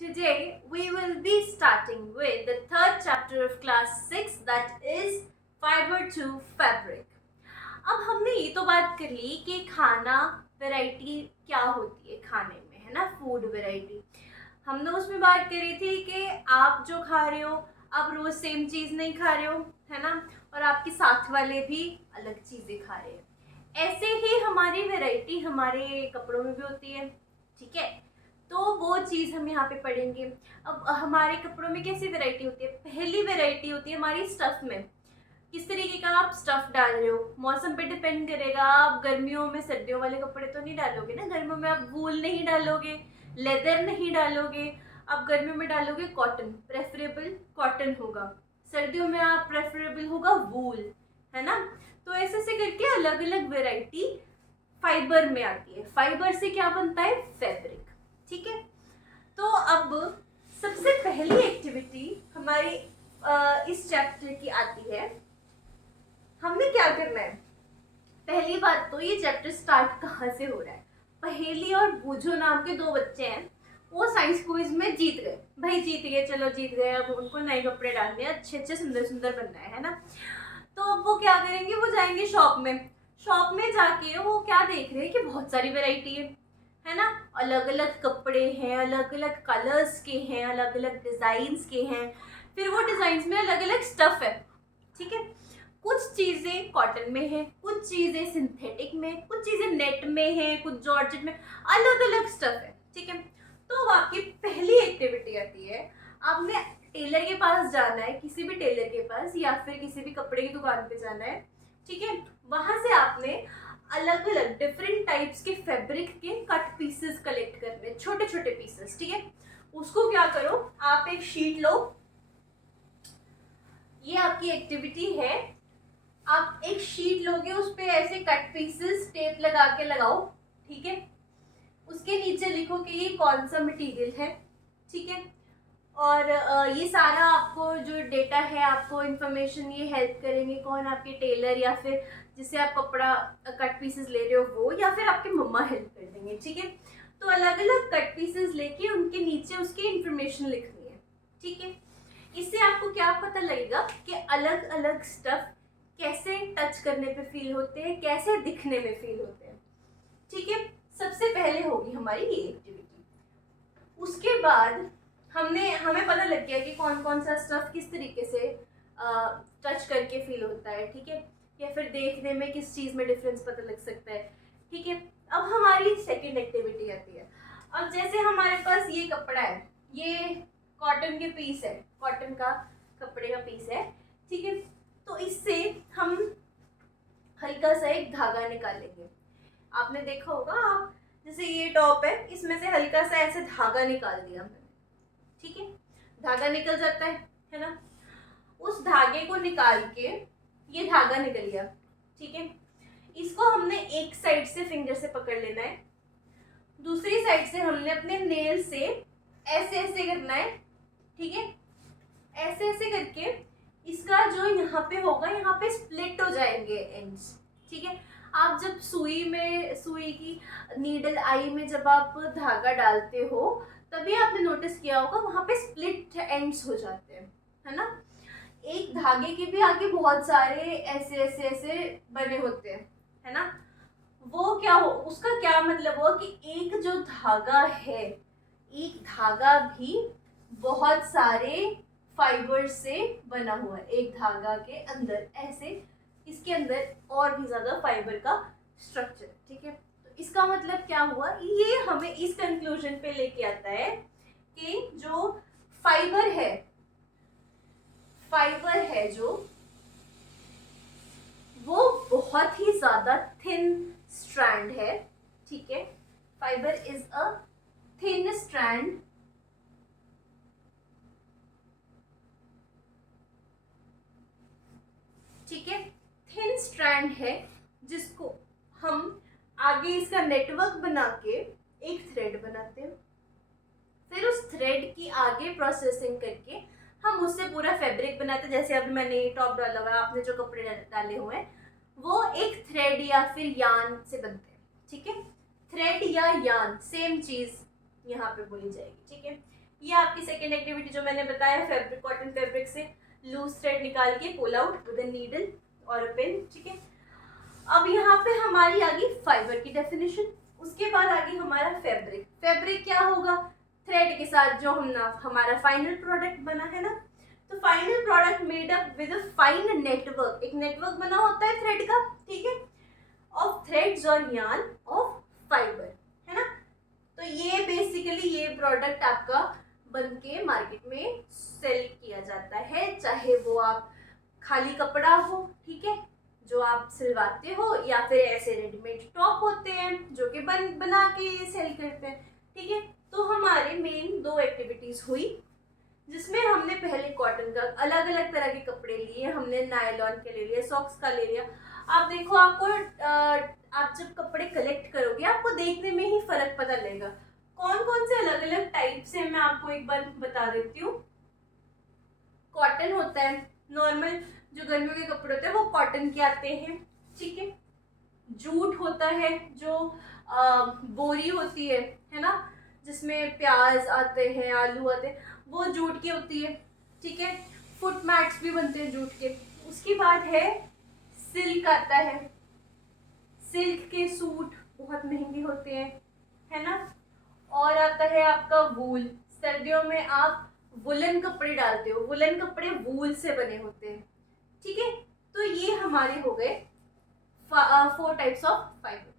Today we will be starting with the third chapter of class 6, that is fiber to fabric. अब हमने ये तो बात कर ली कि खाना वैरायटी क्या होती है खाने में, है ना, फूड वैरायटी। हमने उसमें बात करी थी कि आप जो खा रहे हो आप रोज सेम चीज नहीं खा रहे हो, है ना, और आपके साथ वाले भी अलग चीजें खा रहे हैं। ऐसे ही हमारी वैरायटी हमारे कपड़ों में भी होती है, ठीक है। तो वो चीज़ हम यहाँ पे पढ़ेंगे। अब हमारे कपड़ों में कैसी वैरायटी होती है? पहली वैरायटी होती है हमारी स्टफ में। किस तरीके का आप स्टफ डाल रहे हो, मौसम पे डिपेंड करेगा। आप गर्मियों में सर्दियों वाले कपड़े तो नहीं डालोगे ना, गर्मियों में आप वूल नहीं डालोगे, लेदर नहीं डालोगे। आप गर्मियों में डालोगे कॉटन, प्रेफरेबल कॉटन होगा। सर्दियों में आप प्रेफरेबल होगा वूल, है ना। तो ऐसे ऐसे करके अलग अलग वैरायटी फाइबर में आती है। फाइबर से क्या बनता है? फैब्रिक, ठीक है। तो अब सबसे पहली एक्टिविटी हमारी इस चैप्टर की आती है। हमने क्या करना है? पहली बात तो ये चैप्टर स्टार्ट कहाँ से हो रहा है। पहेली और बूझो नाम के दो बच्चे हैं, वो साइंस क्विज में जीत गए। भाई जीत गए, चलो जीत गए, अब उनको नए कपड़े डालने हैं, अच्छे अच्छे सुंदर सुंदर बनना है ना। तो अब वो क्या करेंगे? वो जाएंगे शॉप में। शॉप में जाके वो क्या देख रहे हैं कि बहुत सारी वैरायटी है ना। अलग अलग कपड़े हैं, अलग अलग कलर्स के हैं, अलग अलग डिजाइन्स के हैं। फिर वो डिजाइन्स में अलग अलग स्टफ है, ठीक है। कुछ चीजें कॉटन में है, कुछ चीजें सिंथेटिक में, कुछ चीजें नेट में है, कुछ जॉर्जेट में, अलग अलग स्टफ है, ठीक है। तो आपकी पहली एक्टिविटी आती है, आपने टेलर के पास जाना है, किसी भी टेलर के पास या फिर किसी भी कपड़े की दुकान पे जाना है, ठीक है। वहां से आपने अलग अलग डिफरेंट टाइप्स के फैब्रिक के कट पीसेस कलेक्ट करने, छोटे छोटे पीसेस, ठीक है। उसको क्या करो, आप एक शीट लो, ये आपकी एक्टिविटी है। आप एक शीट लोगे, उस पे ऐसे कट पीसेस टेप लगा के लगाओ, ठीक है। उसके नीचे लिखो कि ये कौन सा मटेरियल है, ठीक है। और ये सारा आपको जो डेटा है, आपको इन्फॉर्मेशन ये हेल्प करेंगे कौन? आपके टेलर या फिर जिससे आप कपड़ा कट पीसेस ले रहे हो वो, या फिर आपके मम्मा हेल्प कर देंगे, ठीक है। तो अलग अलग कट पीसेस लेके उनके नीचे उसकी इन्फॉर्मेशन लिखनी है, ठीक है। इससे आपको क्या पता लगेगा कि अलग अलग स्टफ कैसे टच करने पे फील होते हैं, कैसे दिखने में फील होते हैं, ठीक है। सबसे पहले होगी हमारी ये एक्टिविटी। उसके बाद हमें पता लग गया कि कौन कौन सा स्टफ किस तरीके से टच करके फील होता है, ठीक है, या फिर देखने में किस चीज में डिफरेंस पता लग सकता है, ठीक है। अब हमारी सेकंड एक्टिविटी आती है। अब जैसे हमारे पास ये कपड़ा है, ये कॉटन के पीस है, कॉटन का कपड़े का पीस है, ठीक है। तो इससे हम हल्का सा एक धागा निकालेंगे। आपने देखा होगा, आप जैसे ये टॉप है, इसमें से हल्का सा ऐसे धागा निकाल दिया मैंने, ठीक है। धागा निकल जाता है ना। उस धागे को निकाल के, ये धागा निकल गया, ठीक है। इसको हमने एक साइड से फिंगर से पकड़ लेना है, दूसरी साइड से हमने अपने नेल से ऐसे ऐसे करना है, ठीक है। ऐसे ऐसे करके इसका जो यहाँ पे होगा, यहाँ पे स्प्लिट हो जाएंगे एंड्स, ठीक है। आप जब सुई की नीडल आई में जब आप धागा डालते हो, तभी आपने नोटिस किया होगा वहां पे स्प्लिट एंड्स हो जाते हैं, है ना। एक धागे के भी आगे बहुत सारे ऐसे ऐसे ऐसे बने होते हैं, है ना। वो क्या हो, उसका क्या मतलब हुआ कि एक जो धागा है, एक धागा भी बहुत सारे फाइबर से बना हुआ है। एक धागा के अंदर ऐसे, इसके अंदर और भी ज्यादा फाइबर का स्ट्रक्चर, ठीक है। तो इसका मतलब क्या हुआ? ये हमें इस कंक्लूजन पे लेके आता है कि जो फाइबर है, फाइबर है जो, वो बहुत ही ज्यादा थिन स्ट्रैंड है, ठीक है। Fibre is a thin strand, ठीक है। थिन स्ट्रैंड है जिसको हम आगे इसका नेटवर्क बना के एक थ्रेड बनाते हैं। फिर उस थ्रेड की आगे प्रोसेसिंग करके हम उससे पूरा फैब्रिक बनाते हैं। जैसे अभी मैंने टॉप डाला हुआ है, आपने जो कपड़े डाले हुए हैं, वो एक थ्रेड या फिर यान से बनते हैं, ठीक है। थ्रेड या यान सेम चीज यहाँ पे बोली जाएगी, ठीक है। ये आपकी सेकेंड एक्टिविटी जो मैंने बताया, फैब्रिक कॉटन फैब्रिक से लूज थ्रेड निकाल के pull out with a needle और अ पेन, ठीक है। अब यहाँ पे हमारी आ गई फाइबर की डेफिनेशन। उसके बाद आ गई हमारा फैब्रिक। फैब्रिक क्या होगा? थ्रेड के साथ जो हमारा फाइनल प्रोडक्ट बना है ना, तो final product made up with a fine network, एक नेटवर्क बना होता है थ्रेड का, ठीक है, ऑफ थ्रेड्स और यार्न ऑफ फाइबर, है ना। तो ये बेसिकली ये प्रोडक्ट आपका बनके मार्केट में सेल किया जाता है, चाहे वो आप खाली कपड़ा हो, ठीक है, जो आप सिलवाते हो, या फिर ऐसे रेडीमेड टॉप होते हैं जो कि बना के सेल करते हैं, ठीक है। तो हमारे मेन 2 एक्टिविटीज हुई, जिसमें हमने पहले कॉटन का अलग अलग तरह के कपड़े लिए, हमने नायलॉन के ले लिया, सॉक्स का ले लिया। आप देखो, आपको आप जब कपड़े कलेक्ट करोगे आपको देखने में ही फर्क पता लगेगा कौन कौन से अलग अलग टाइप्स है। मैं आपको एक बार बता देती हूँ। कॉटन होता है नॉर्मल, जो गर्मियों के कपड़े होते हैं वो कॉटन के आते हैं, ठीक है। जूट होता है, जो बोरी होती है ना, जिसमें प्याज आते हैं, आलू आते हैं, वो जूट की होती है, ठीक है। फुट मैट्स भी बनते हैं जूट के। उसके बाद है सिल्क आता है, सिल्क के सूट बहुत महंगे होते हैं, है ना। और आता है आपका वूल, सर्दियों में आप वुलन कपड़े डालते हो, वुलन कपड़े वूल से बने होते हैं, ठीक है। तो ये हमारे हो गए 4 टाइप्स ऑफ फाइबर।